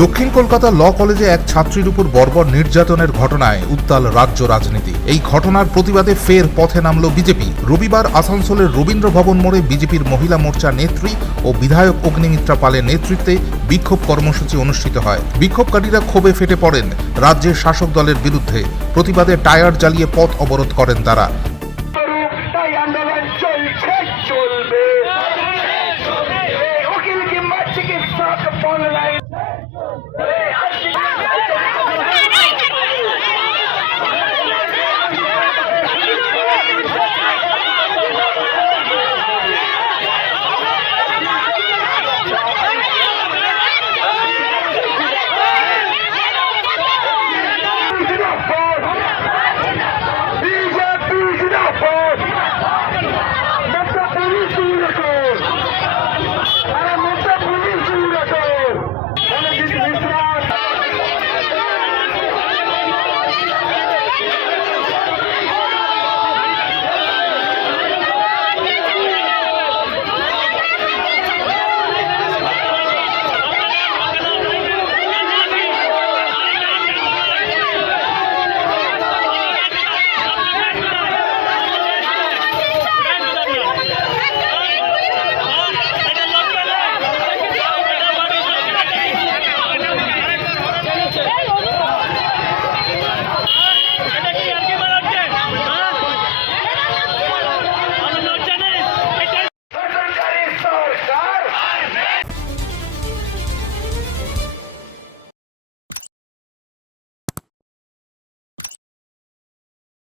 দক্ষিণ কলকাতা ল কলেজে এক ছাত্রীর উপর বর্বর নির্যাতনের ঘটনায় উত্তাল রাজ্য রাজনীতি। এই ঘটনার প্রতিবাদে ফের পথে নামল বিজেপি। রবিবার আসানসোলের রবীন্দ্র ভবন মোড়ে বিজেপির মহিলা মোর্চা নেত্রী ও বিধায়ক অগ্নিমিত্রা পালের নেতৃত্বে বিক্ষোভ কর্মসূচি অনুষ্ঠিত হয়। বিক্ষোভকারীরা ক্ষোভে ফেটে পড়েন রাজ্যের শাসক দলের বিরুদ্ধে। প্রতিবাদে টায়ার জ্বালিয়ে পথ অবরোধ করেন তারা। চলবে।